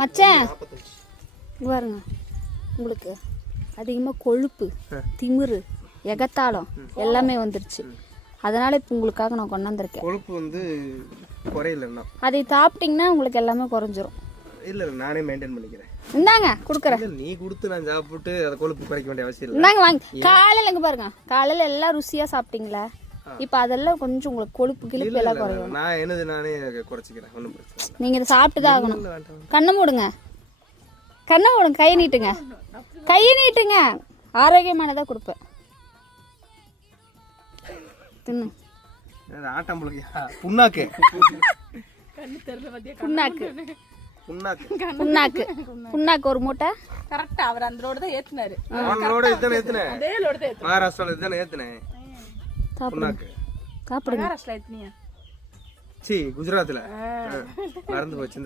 மச்சான் பாருங்க, உங்களுக்கு அதிகமாக கொழுப்பு, திமிரு, எகத்தாளம் எல்லாமே வந்துருச்சு. அதனால இப்போ உங்களுக்காக நான் கொண்டாந்துருக்கேன். கொழுப்பு வந்து குறையிலன்னா அதை சாப்பிட்டீங்கன்னா உங்களுக்கு எல்லாமே குறைஞ்சிரும். இல்லை நானே மெயின்டைன் பண்ணிக்கிறேன். இந்தாங்க கொடுக்குறேன். நீ கொடுத்து நான் சாப்பிட்டு அதை கொழுப்பு குறைக்க வேண்டிய அவசியம் இல்லை. இந்தாங்க வாங்க. காலையில் இங்கே பாருங்க, காலையில் எல்லாம் ருசியாக சாப்பிட்டீங்களா? இப்போ அதெல்லாம் கொஞ்சம் உங்களுக்கு கொழுப்பு கிழிப்பு எல்லாம் குறையும். நான் என்னது நானே குறைச்சிக்கிறேன், ஒன்றும் பிரச்சனை இல்லை. நீங்கள் இதை சாப்பிட்டு தான் ஆகணும். கண்ணை மூடுங்க, கண்ணை மூடுங்க, கையை நீட்டுங்க, கையை நீட்டுங்க. ஆரோக்கியமானதாக கொடுப்பேன். தின்னு. ஆட்டம்புளையா புண்ணாக்கு புண்ணாக்கு புண்ணாக்கு புண்ணாக்கு புண்ணாக்கு ஒரு மூட்டை. கரெக்டா அவர் அந்த ரோடு தான் ஏத்துனாரு. அவனோட இதானே ஏத்துனேன், அதே ரோடு தான் ஏத்துனாரு. மகாராஷ்டிரால இதானே ஏத்துனேன். புண்ணாக்கு சாப்பிடுங்க. மகாராஷ்டிரா ஏத்துனியா? சி குஜராத்ல மறந்து போச்சு.